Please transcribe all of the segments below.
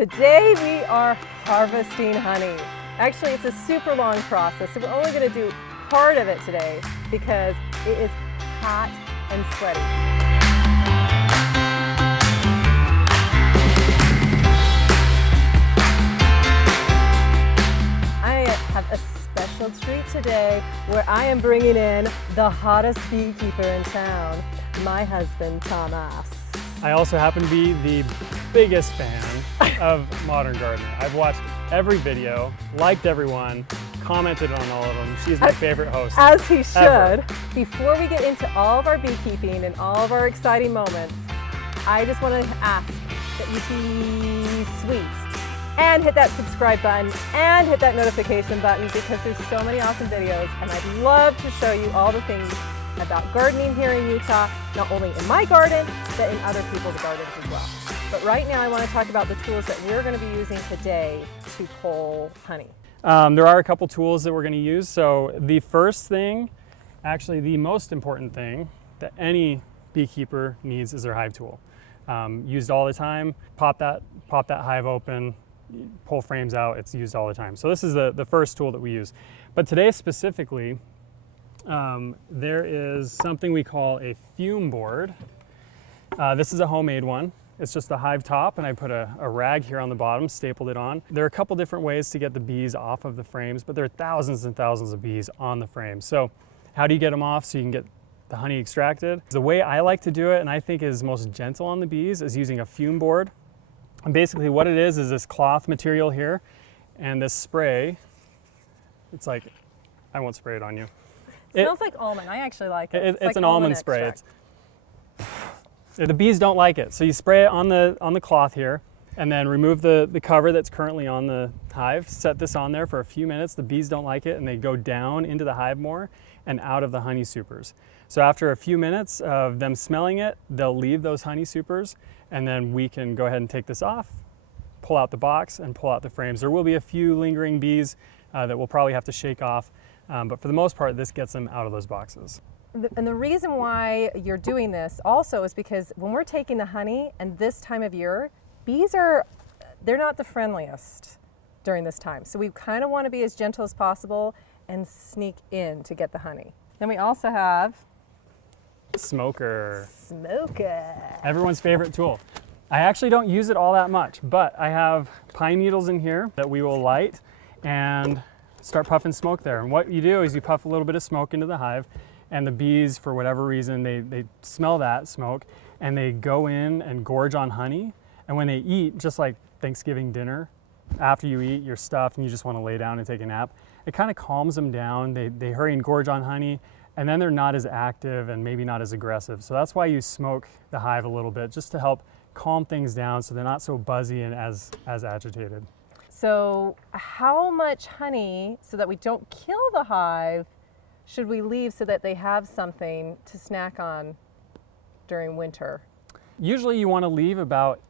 Today we are harvesting honey. Actually, it's a super long process, so we're only going to do part of it today because it is hot and sweaty. I have a special treat today where I am bringing in the hottest beekeeper in town, my husband, Thomas. I also happen to be the biggest fan of Modern Gardener. I've watched every video, liked everyone, commented on all of them. She's my favorite host. As he should. Ever. Before we get into all of our beekeeping and all of our exciting moments, I just want to ask that you be sweet and hit that subscribe button and hit that notification button because there's so many awesome videos and I'd love to show you all the things about gardening here in Utah, not only in my garden, but in other people's gardens as well. But right now I want to talk about the tools that we're going to be using today to pull honey. There are a couple tools that we're going to use. So the first thing, actually the most important thing that any beekeeper needs is their hive tool. Used all the time. Pop that hive open, pull frames out, it's used all the time. So this is the first tool that we use. But today specifically, there is something we call a fume board. This is a homemade one. It's just a hive top and I put a rag here on the bottom, stapled it on. There are a couple different ways to get the bees off of the frames, but there are thousands and thousands of bees on the frames. So how do you get them off so you can get the honey extracted? The way I like to do it, and I think is most gentle on the bees, is using a fume board. And basically what it is this cloth material here and this spray. It's like, I won't spray it on you. It smells like almond. I actually like it. It's like an almond spray. The bees don't like it, so you spray it on the cloth here, and then remove the cover that's currently on the hive. Set this on there for a few minutes. The bees don't like it, and they go down into the hive more and out of the honey supers. So after a few minutes of them smelling it, they'll leave those honey supers, and then we can go ahead and take this off, pull out the box, and pull out the frames. There will be a few lingering bees that we'll probably have to shake off. But for the most part, this gets them out of those boxes. And the reason why you're doing this also is because when we're taking the honey and this time of year, bees they're not the friendliest during this time. So we kind of want to be as gentle as possible and sneak in to get the honey. Then we also have Smoker. Everyone's favorite tool. I actually don't use it all that much, but I have pine needles in here that we will light and start puffing smoke there. And what you do is you puff a little bit of smoke into the hive, and the bees, for whatever reason, they smell that smoke and they go in and gorge on honey. And when they eat, just like Thanksgiving dinner, after you eat, you're stuffed and you just want to lay down and take a nap, it kind of calms them down. They hurry and gorge on honey, and then they're not as active and maybe not as aggressive. So that's why you smoke the hive a little bit, just to help calm things down so they're not so buzzy and as agitated. So how much honey, so that we don't kill the hive, should we leave so that they have something to snack on during winter? Usually you want to leave about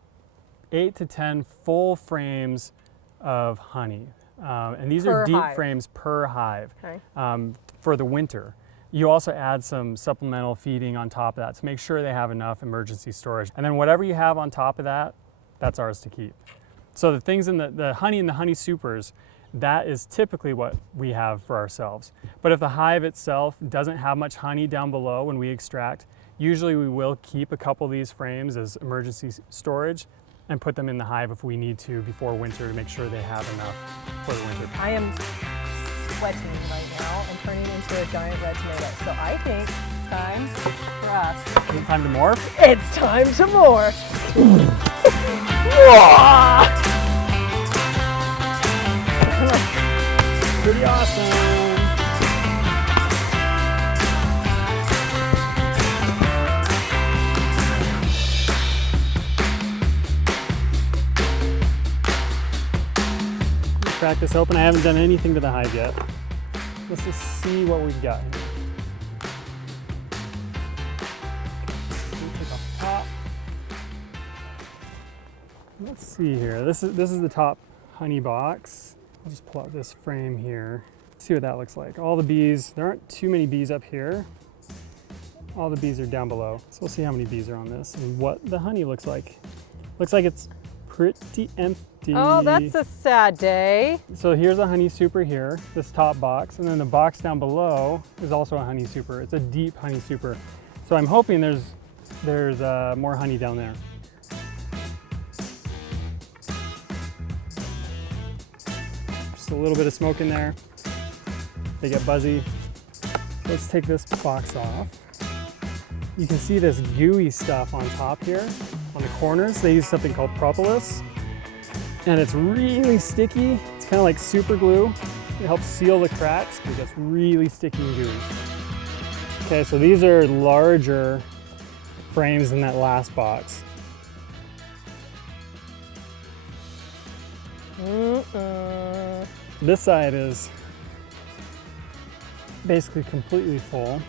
8 to 10 full frames of honey. And these are deep frames per hive. Okay. For the winter. You also add some supplemental feeding on top of that to make sure they have enough emergency storage. And then whatever you have on top of that, that's ours to keep. So the things in the honey and the honey supers, that is typically what we have for ourselves. But if the hive itself doesn't have much honey down below when we extract, usually we will keep a couple of these frames as emergency storage and put them in the hive if we need to before winter to make sure they have enough for the winter. I am sweating right now and turning into a giant red tomato. So I think it's time for us. Is it time to morph? It's time to morph. Pretty awesome. Let's crack this open. I haven't done anything to the hive yet. Let's just see what we've got here. Take off the top. Let's see here. This is the top honey box. I'll just pull out this frame here. See what that looks like. All the bees, there aren't too many bees up here. All the bees are down below. So we'll see how many bees are on this and what the honey looks like. Looks like it's pretty empty. Oh, that's a sad day. So here's a honey super here, this top box, and then the box down below is also a honey super. It's a deep honey super. So I'm hoping there's more honey down there. Just a little bit of smoke in there. They get buzzy. Let's take this box off. You can see this gooey stuff on top here, on the corners. They use something called Propolis, and it's really sticky. It's kind of like super glue. It helps seal the cracks. It gets really sticky and gooey. Okay, so these are larger frames than that last box. This side is basically completely full.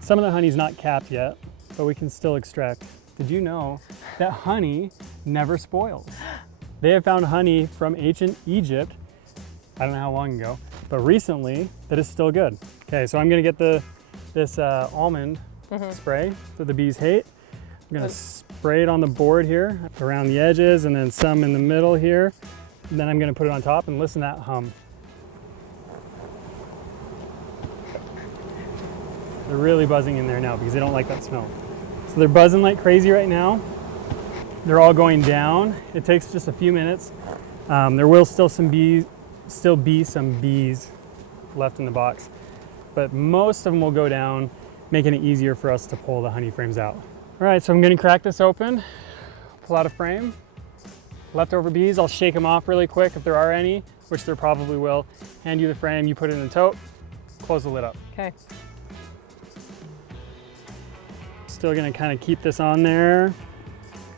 Some of the honey's not capped yet, but we can still extract. Did you know that honey never spoils? They have found honey from ancient Egypt, I don't know how long ago, but recently that is still good. Okay, so I'm gonna get this almond spray that the bees hate. I'm gonna spray it on the board here, around the edges, and then some in the middle here. And then I'm gonna put it on top and listen to that hum. They're really buzzing in there now because they don't like that smell. So they're buzzing like crazy right now. They're all going down. It takes just a few minutes. There will still be some bees left in the box, but most of them will go down, making it easier for us to pull the honey frames out. All right, so I'm gonna crack this open, pull out a frame. Leftover bees, I'll shake them off really quick if there are any, which there probably will. Hand you the frame, you put it in the tote, close the lid up. Okay. Still gonna kind of keep this on there.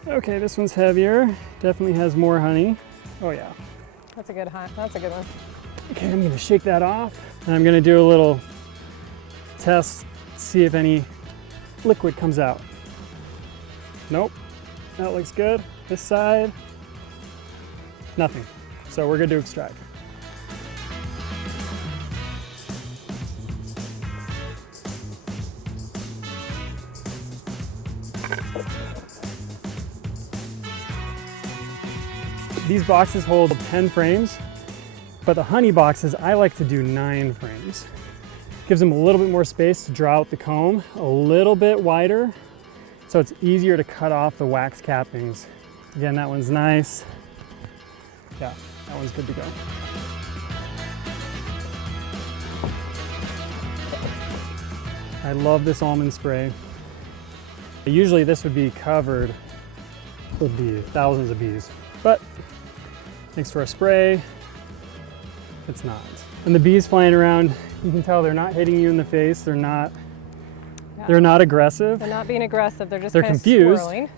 Okay, this one's heavier. Definitely has more honey. Oh yeah. That's a good one. Okay, I'm gonna shake that off. And I'm gonna do a little test, see if any liquid comes out. Nope, that looks good. This side, nothing. So we're good to extract. These boxes hold 10 frames, but the honey boxes, I like to do 9 frames. Gives them a little bit more space to draw out the comb, a little bit wider, so it's easier to cut off the wax cappings. Again, that one's nice. Yeah, that one's good to go. I love this almond spray. Usually this would be covered with bees, thousands of bees, but thanks to our spray, it's not. And the bees flying around, you can tell they're not hitting you in the face. They're not aggressive. They're not being aggressive. They're just They're kind of confused, swirling.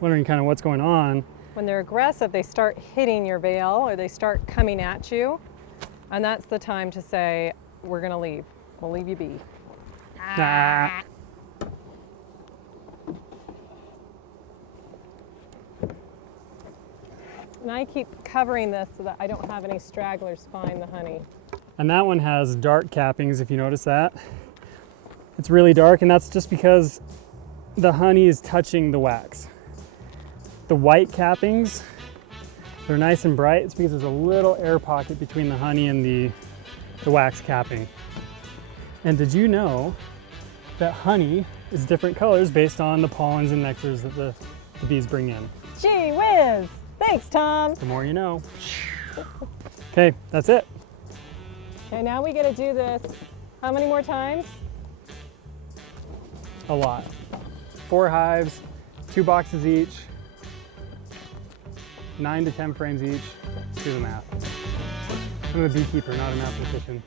Wondering kind of what's going on. When they're aggressive, they start hitting your veil or they start coming at you. And that's the time to say, we're gonna leave. We'll leave you be. Nah. And I keep covering this so that I don't have any stragglers find the honey. And that one has dark cappings, if you notice that. It's really dark, and that's just because the honey is touching the wax. The white cappings, they're nice and bright. It's because there's a little air pocket between the honey and the wax capping. And did you know that honey is different colors based on the pollens and nectars that the bees bring in? Gee whiz! Thanks, Tom. The more you know. Okay, that's it. Okay, now we gotta do this how many more times? A lot. 4 hives, 2 boxes each, 9 to 10 frames each. Do the math. I'm a beekeeper, not a mathematician.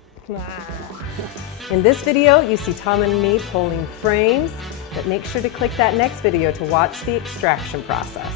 In this video, you see Tom and me pulling frames, but make sure to click that next video to watch the extraction process.